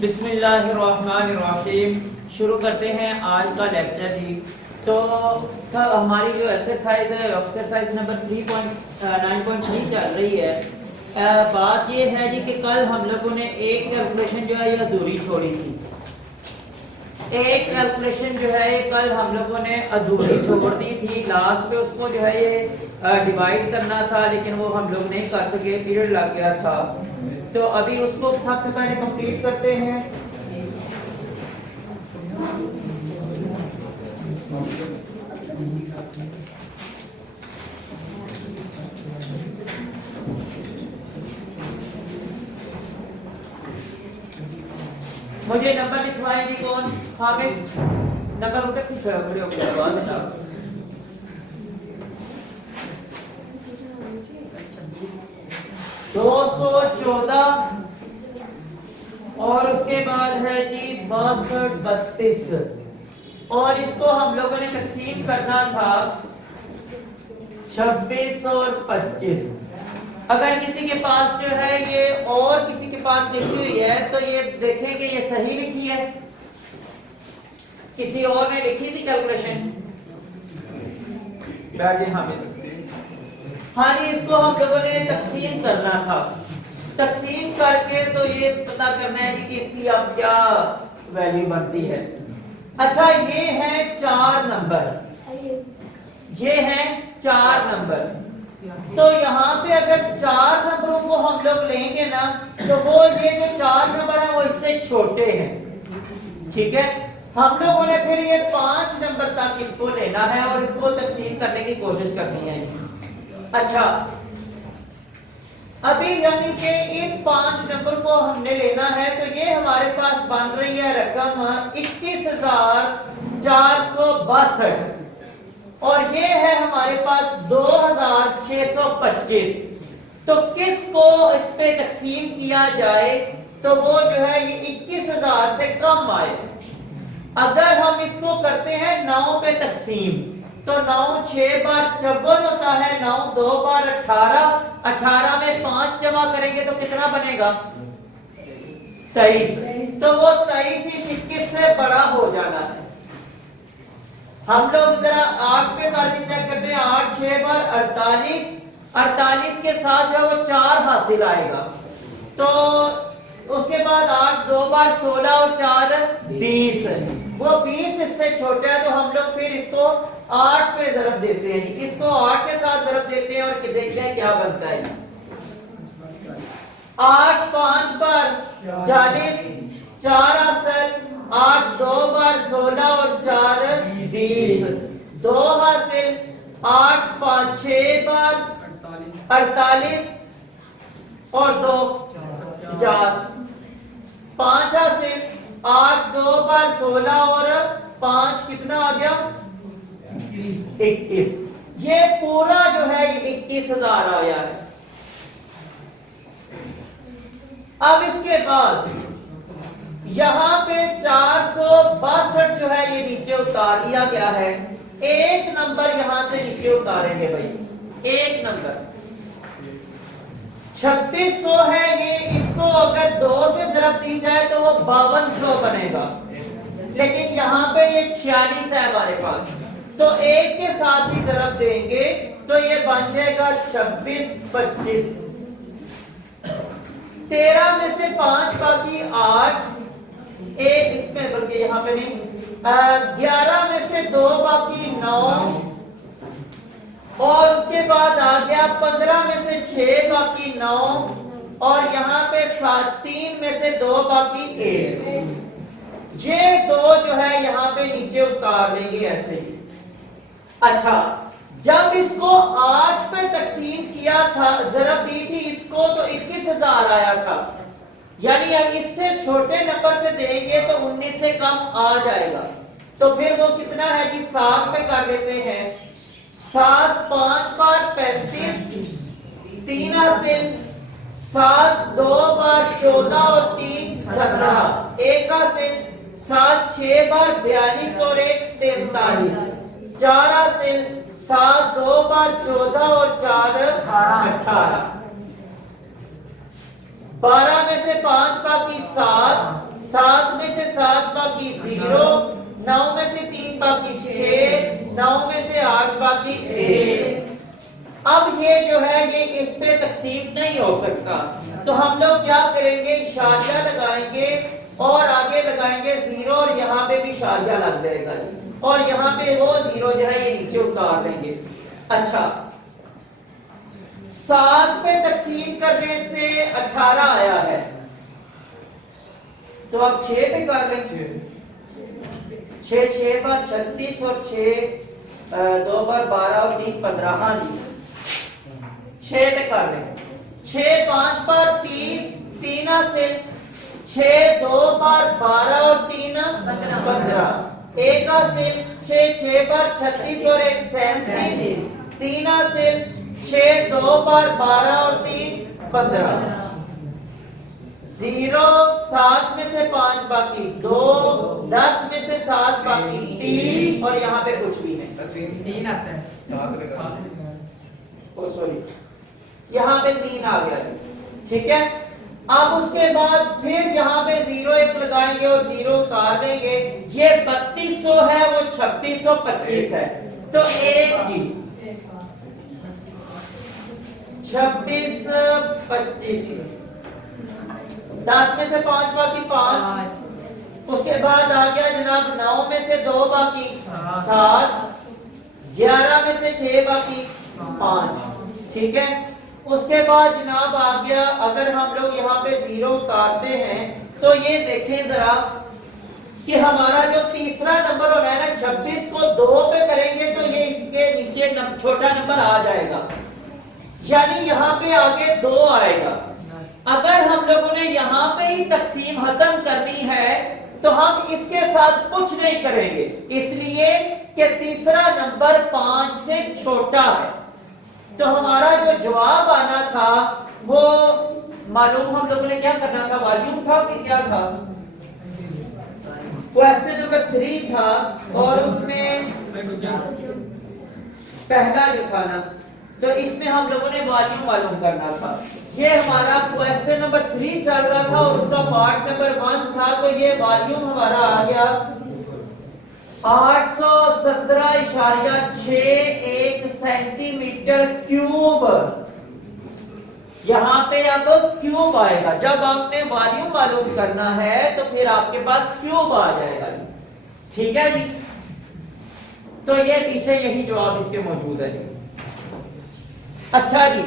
बिस्मिल्लाहिर्रहमानिर्रहीम। शुरू करते हैं आज का लेक्चर जी। तो सब हमारी जो एक्सरसाइज है, एक्सरसाइज नंबर 3.9.3 चल रही है। बात ये है जी कि कल हम लोगों ने एक कैलकुलेशन जो है ये अधूरी छोड़ी थी। एक कैलकुलेशन जो है ये कल हम लोगों ने अधूरी छोड़ दी थी। लास्ट पे उसको जो है ये डिवाइड करना था, लेकिन वो हम लोग नहीं कर सके, पीरियड लग गया था। तो अभी उसको सबसे पहले कंप्लीट करते हैं। मुझे नंबर लिखवाएंगे कौन? हामिद नंबर उनका सिर्फ खड़े हो गया बाद में ना। 214 और उसके बाद है जी 62 32 और इसको हम लोगों ने तकसीम करना था 26 और 25। अगर किसी के पास जो है ये और किसी के पास लिखी हुई है तो ये देखेंगे ये सही लिखी है। किसी और ने लिखी थी कैलकुलेशन? बैठे हाँ जी, इसको हम लोगों ने तकसीम करना था। तकसीम करके तो ये पता करना है कि इसकी अब क्या वैल्यू बनती है। अच्छा, ये है 4 नंबर, ये है 4 नंबर। तो यहाँ पे अगर 4 नंबरों को हम लोग लेंगे ना तो वो ये जो 4 नंबर है वो इससे छोटे हैं। ठीक है, हम लोगों ने फिर ये 5 नंबर तक इसको लेना है और इसको तकसीम करने की कोशिश करनी है। अच्छा, अभी यानी कि इन 5 नंबर को हमने लेना है तो ये हमारे पास बन रही है रकम 21,462 और ये है हमारे पास 2,625। तो किसको इस पे तकसीम किया जाए तो वो जो है ये 21,000 से कम आए। अगर हम इसको करते हैं 9 पे तकसीम तो 9 6 बार 54 होता है, 9 2 बार 18, 18 में 5 जमा करेंगे तो कितना बनेगा? 23। तो वो 23 इस 21 से बड़ा हो जाना है। हम लोग जरा 8 पे करके चेक करते हैं। 8 6 बार 48, 48 के साथ जो वो 4 हासिल आएगा। तो उसके बाद 8 2 बार 16 और 4 20, वो 20 इससे छोटा है तो हम लोग फिर इसको 8 पे ज़रब देते हैं। इसको 8 के साथ ज़रब देते हैं और देखते हैं क्या बनता है। 8 5 बार 40, 4 हासिल, 8 2 बार 16 और 4 20, 2 हासिल, 8 5 6 बार 48 और 2 50, 5 हासिल, 8 2 बार 16 और 5 कितना आ गया? 21। ये पूरा जो है 21,000 आया है। अब इसके बाद यहां पे 462 जो है ये नीचे उतार दिया गया है। एक नंबर यहां से नीचे उतारेंगे भाई, एक नंबर 3600 है ये। इसको अगर 2 से ज़रब दी जाए तो वो 5200 बनेगा, लेकिन यहाँ पे ये 46 है हमारे पास तो एक के साथ भी ज़रब देंगे तो ये बन जाएगा 26 25। 13 में से 5 बाकी 8, एक इसमें बल्कि यहाँ पे नहीं, 11 में से 2 बाकी 9 और उसके बाद आ गया 15 में से 6 बाकी 9 और यहाँ पे 3 में से 2 बाकी 1। ये 2 जो है यहाँ पे नीचे उतार देंगे ऐसे ही। अच्छा, जब इसको 8 पे तकसीम किया था, ज़रब दी थी इसको तो 21,000 आया था। यानी अब इससे छोटे नंबर से देंगे तो 19 से कम आ जाएगा। तो फिर वो कितना है जी? 7 पे कर देते हैं। 7 5 बार 35, 3 हासिल, 7 2 बार 14 और 3 17, 1 हासिल, 7 6 बार 42 और 1 43, 4 हासिल, 7 2 बार 14 और 4 18, 12 में से 5 बाकी 7, 7 में से 7 बाकी 0, 9 में से 3 बाकी 6, 9 में से 8 बाकी 1। अब ये जो है ये इस पे तकसीम नहीं हो सकता, तो हम लोग क्या करेंगे, इशारिया लगाएंगे और आगे लगाएंगे 0 और यहाँ पे भी इशारिया लग जाएगा और यहाँ पे वो 0 जो है ये नीचे उतार देंगे। अच्छा, 7 पे तकसीम करने से 18 आया है, तो अब 6 पे कर देंगे। 6 बार 36 और 6 2 बार 12 और 3 15। हाँ जी, 6 पे कर देंगे। 6 5 बार 30, 3 हासिल। 6 2 बार 12 और 3 15, 1 हासिल। 6 बार 36 और 1 37, 3 हासिल। 6 2 बार 12 और 3 15। 0 7 में से 5 बाकी 2, 10 में से 7 बाकी 3 और यहाँ पे कुछ भी नहीं, 3 आता है, 7 ओ सॉरी, यहाँ पे 3 आ गया। ठीक है, अब उसके बाद फिर यहाँ पे 0 1 लगाएंगे और 0 उतार देंगे। ये 3200 है, वो 2625 है, तो 1 की 26 25, 10 में से 5 बाकी 5। उसके बाद आ गया जनाब 9 में से 2 बाकी 7, 11 में से 6 बाकी 5। ठीक है, उसके बाद जनाब आ गया, अगर हम लोग यहाँ पे 0 उतारते हैं तो ये देखें जरा कि हमारा जो तीसरा नंबर हो रहा है ना, 26 को 2 पे करेंगे तो ये इसके नीचे छोटा नंबर आ जाएगा, यानी यहाँ पे आगे 2 आएगा। अगर हम लोगों ने यहाँ पे ही तकसीम खत्म करनी है तो हम इसके साथ कुछ नहीं करेंगे, इसलिए कि तीसरा नंबर 5 से छोटा है। तो हमारा जो जवाब आना था वो मालूम हम लोगों ने क्या करना था, वॉल्यूम था कि क्या था, क्वेश्चन नंबर 3 था और उसमें पहला जो था ना, तो इसमें हम लोगों ने वॉल्यूम मालूम करना था। ये हमारा क्वेश्चन नंबर 3 चल रहा था और उसका पार्ट नंबर 1 था, तो ये वॉल्यूम हमारा आ गया 817.61 सेंटीमीटर क्यूब। यहां पे अब क्यूब आएगा, जब आपने वॉल्यूम मालूम करना है तो फिर आपके पास क्यूब आ जाएगा जी। ठीक है जी, तो ये पीछे यही जवाब इसके मौजूद है जी। अच्छा जी,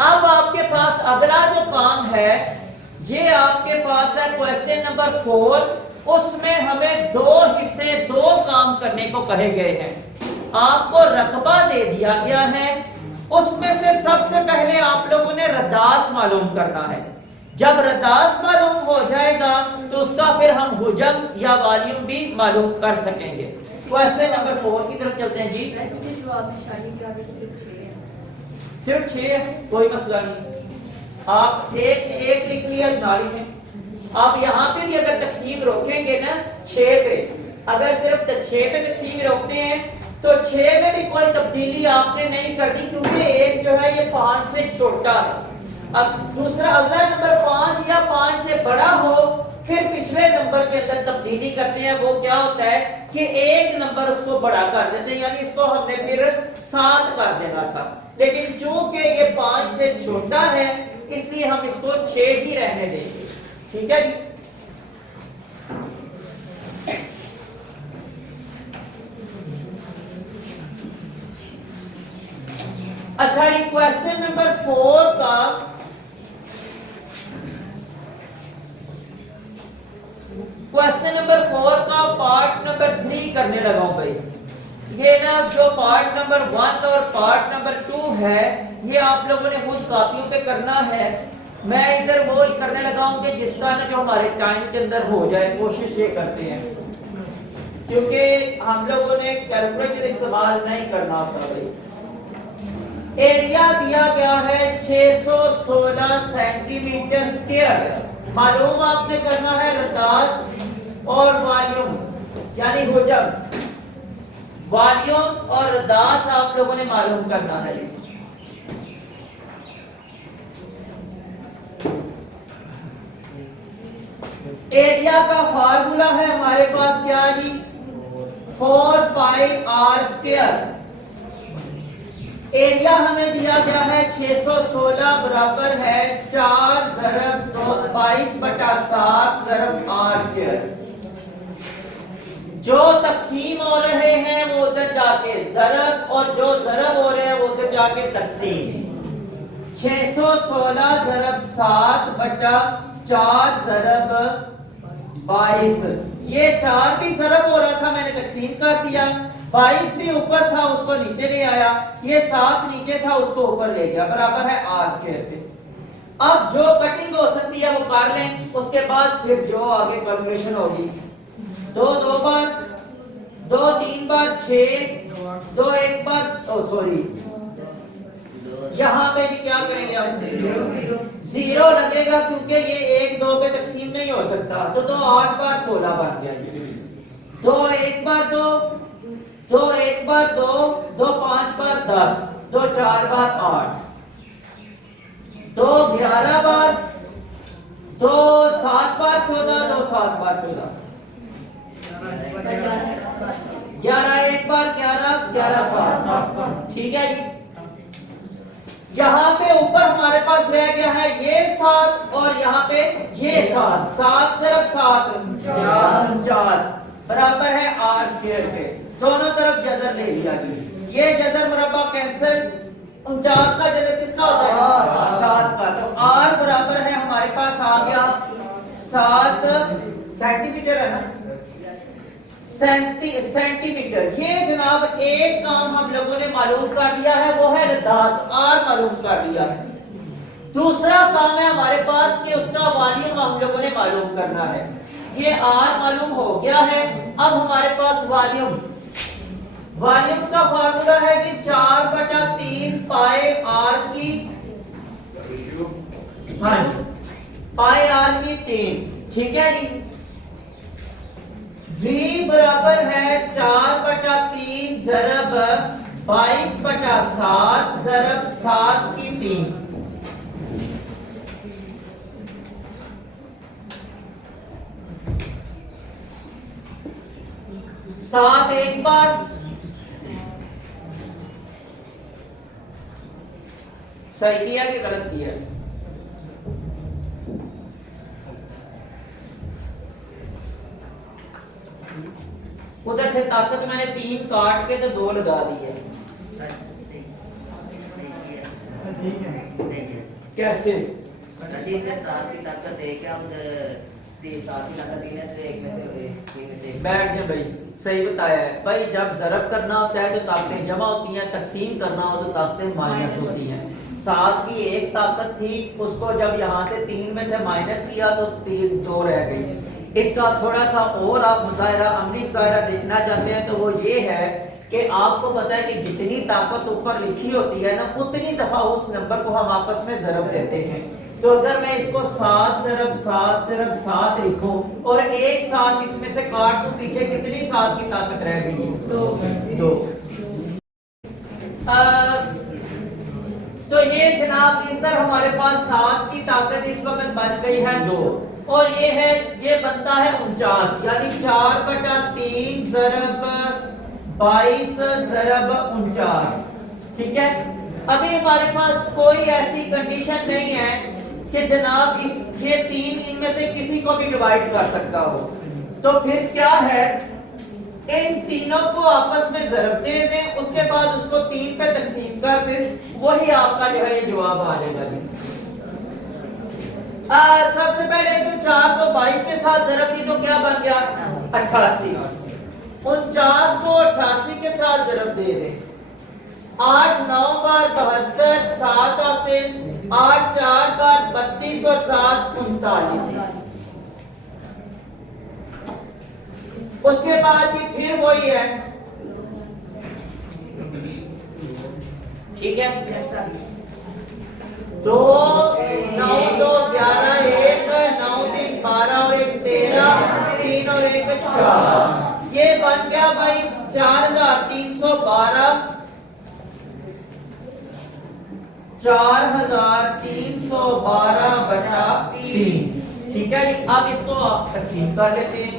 अब आपके पास अगला जो काम है, ये आपके पास है क्वेश्चन नंबर 4। उसमें हमें 2 हिस्से 2 काम करने को कहे गए हैं। आपको रकबा दे दिया गया है, उसमें से सबसे पहले आप लोगों ने रदास मालूम करना है। जब रदास मालूम हो जाएगा तो उसका फिर हम हुजम या वॉल्यूम भी मालूम कर सकेंगे। क्वेश्चन नंबर 4 की तरफ चलते हैं जी। सिर्फ 6 है, कोई मसला नहीं, आप एक लिख लिया नाली में। आप यहाँ पे भी अगर तकसीम रोकेंगे ना 6 पे, अगर सिर्फ 6 पे तकसीम रोकते हैं तो 6 में भी कोई तब्दीली आपने नहीं करनी, क्योंकि एक जो है ये 5 से छोटा है। अब दूसरा अगला नंबर 5 या 5 से बड़ा हो, फिर पिछले नंबर के अंदर तब्दीली करते हैं। वो क्या होता है कि एक नंबर उसको बड़ा कर देते हैं, यानी इसको हमने फिर 7 कर देना था, लेकिन चूंकि ये 5 से छोटा है इसलिए हम इसको 6 ही रहने देंगे। ठीक है जी, अच्छा जी, क्वेश्चन नंबर 4 का पार्ट नंबर 3 करने लगा हूं भाई। ये ना जो पार्ट नंबर 1 और पार्ट नंबर 2 है, ये आप लोगों ने खुद कॉपियों पे करना है। मैं इधर वो करने लगा हूं कि जिसका ना जो हमारे टाइम के अंदर हो जाए, कोशिश ये करते हैं, क्योंकि हम लोगों ने कैलकुलेटर इस्तेमाल नहीं करना होता भाई। एरिया दिया गया है 616 सेंटीमीटर स्क्वायर। मालूम आपने करना है रदास और वॉल्यूम, यानी हुजम। वॉल्यूम और रदास आप लोगों ने मालूम करना है। एरिया का फार्मूला है हमारे पास क्या जी, 4 पाई आर स्क्वायर। एरिया हमें दिया गया है 616 बराबर है 4 ज़रब 22/7 ज़रब आर स्क्वायर। जो तकसीम हो रहे हैं वो उधर जाके ज़रब, और जो ज़रब हो रहे हैं वो उधर जाके तकसीम। 616 ज़रब 7/4 ज़रब 22। ये 4 भी ज़रब हो रहा था, मैंने तकसीम कर दिया। 22 भी ऊपर था, उसको नीचे ले आया। ये 7 नीचे था, उसको ऊपर ले गया, बराबर है आर स्क्वायर पे। अब जो कटिंग हो सकती है वो कर लें, उसके बाद फिर जो आगे कैलकुलेशन होगी, 2 2 बार, 2 3 बार 6, 2 1 बार, सॉरी यहाँ पे भी क्या करेंगे हम, 0 लगेगा क्योंकि ये 1 2 पे तकसीम नहीं हो सकता। तो 2 8 बार 16 बन गया। 2 1 बार 2, 2 1 बार 2, 2 5 बार 10, 2 4 बार 8, 2 11 बार, 2 7 बार 14, 2 7 बार 14, 11 1 बार 11, 11 7। ठीक है जी। यहाँ पे ऊपर हमारे पास रह गया है ये 7 और यहाँ पे ये 7, 7 ज़रब 7 49 बराबर है आर स्क्वायर पे। दोनों तरफ जदर ले लिया जी। ये जदर मुरब्बा कैंसिल, 49 का जदर किसका होता है, 7 का। तो आर बराबर है हमारे पास आ गया 7 सेंटीमीटर, है ना, सेंटीमीटर। ये जनाब एक काम हम लोगों ने मालूम कर दिया है, वो है रदास, आर मालूम कर दिया है। दूसरा काम है हमारे पास कि उसका वॉल्यूम हम लोगों ने मालूम करना है। ये आर मालूम हो गया है। अब हमारे पास वॉल्यूम का फार्मूला है कि 4/3 पाई आर की, हाँ जी, पाई आर की 3। ठीक है जी। V बराबर है 4/3 ज़रब 22/7 ज़रब 7 की 3। 7 1 बार, सही किया कि गलत किया, उधर से ताकत मैंने 3 काट के तो 2 लगा दी है। कैसे बैठ जाए भाई, सही बताया है भाई। जब ज़रब करना होता है तो ताकतें जमा होती हैं, तकसीम करना हो तो ताकतें माइनस होती हैं। 7 की एक ताकत थी, उसको जब यहाँ से 3 में से माइनस किया तो 2 रह गई। इसका थोड़ा सा और आप मुजाहिरा, अमली मुजाहिरा देखना चाहते हैं तो वो ये है कि आपको पता है कि जितनी ताकत ऊपर लिखी होती है ना, उतनी दफा उस नंबर को हम आपस में ज़रब देते हैं। तो अगर मैं इसको 7 ज़रब 7 ज़रब 7 लिखूं और एक 7 इसमें से काट दूं, पीछे कितनी 7 की ताकत रह गई है, 2। तो ये जनाब इधर हमारे पास 7 की ताकत इस वक्त बच गई है 2, और ये है, ये बनता है 49, यानी 4/3 ज़रब 22 ज़रब 49। ठीक है। अभी हमारे पास कोई ऐसी कंडीशन नहीं है कि जनाब ये 3 इनमें से किसी को भी डिवाइड कर सकता हो। तो फिर क्या है, इन तीनों को आपस में ज़रब दे दें, उसके बाद उसको 3 पे तकसीम कर दें, वही आपका जो है ये जवाब आ जाएगा जी। सबसे पहले तो 4 को 22 के साथ ज़रब दी तो क्या बन गया, 88। 49 को 88 के साथ ज़रब दे दें, 8 9 बार 72, 7 हासिल, 8 4 बार 32 और 7 39। उसके बाद ही फिर वही है। ठीक है। 2 9 2 11 1 9 3 12 और 1 13 3 और 1 4। ये बन गया भाई 4312 4312/3। ठीक है जी। अब इसको आप तकसीम कर लेते हैं।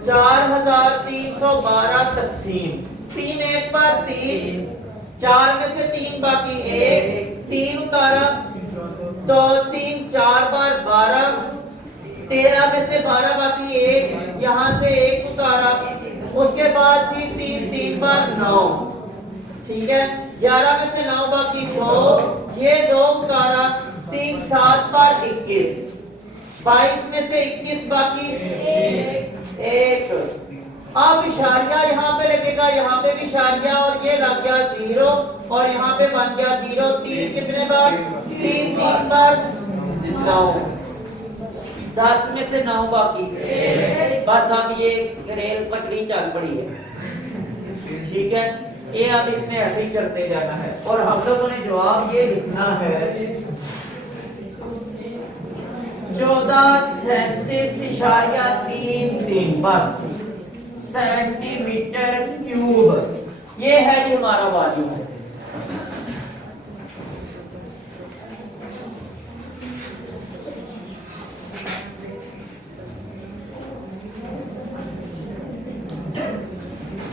4312 तकसीम 3 1 पर 3, 4 में से 3 बाकी 1, 3 उतारा तो 3 4 बार 12, 13 में से 12 बाकी 1, यहाँ से 1 उतारा, उसके बाद थी 3 3 बार 9, ठीक है। 11 में से 9 बाकी 2, ये 2 उतारा, 3 7 बार 21, 22 में से 21 बाकी 1। अब इशारिया यहाँ पे लगेगा, यहाँ पे भी इशारिया, और ये लग गया 0 और यहाँ पे बन गया 0। 3 कितने बार? 3 3 बार 9, 10 में से 9 बाकी, बस अब ये रेल पटरी चल पड़ी है, ठीक है। ये अब इसमें ऐसे ही चलते जाना है और हम लोगों ने जवाब ये लिखना है 1437.33 बस सेंटीमीटर क्यूब, ये है जी हमारा वॉल्यूम है।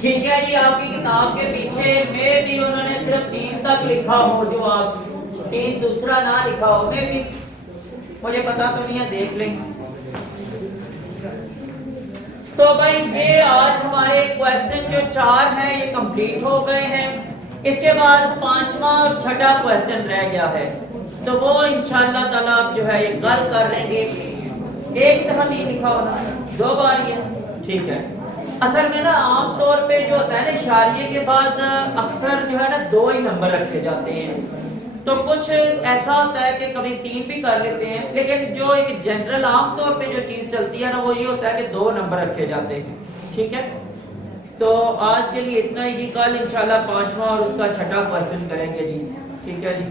ठीक है जी। आपकी किताब के पीछे में भी उन्होंने सिर्फ 3 तक लिखा हो, जो आप 3 दूसरा ना लिखा हो, मैं भी मुझे पता तो नहीं है, देख लें। तो भाई ये आज हमारे क्वेश्चन जो 4 हैं ये कंप्लीट हो गए हैं। इसके बाद 5वां और 6ठा क्वेश्चन रह गया है, तो वो इंशाअल्लाह ताला आप जो है ये कल कर लेंगे। एक दफा 3 लिखा होना, 2 बार ये, ठीक है। असल में ना आमतौर पे जो होता है ना इशारिये के बाद अक्सर जो है ना 2 ही नंबर रखे जाते हैं, तो कुछ ऐसा होता है कि कभी 3 भी कर लेते हैं, लेकिन जो एक जनरल आमतौर पे जो चीज चलती है ना वो ये होता है कि 2 नंबर रखे जाते हैं, ठीक है। तो आज के लिए इतना ही जी, कल इंशाल्लाह 5वां और उसका 6ठा क्वेश्चन करेंगे जी, ठीक है जी।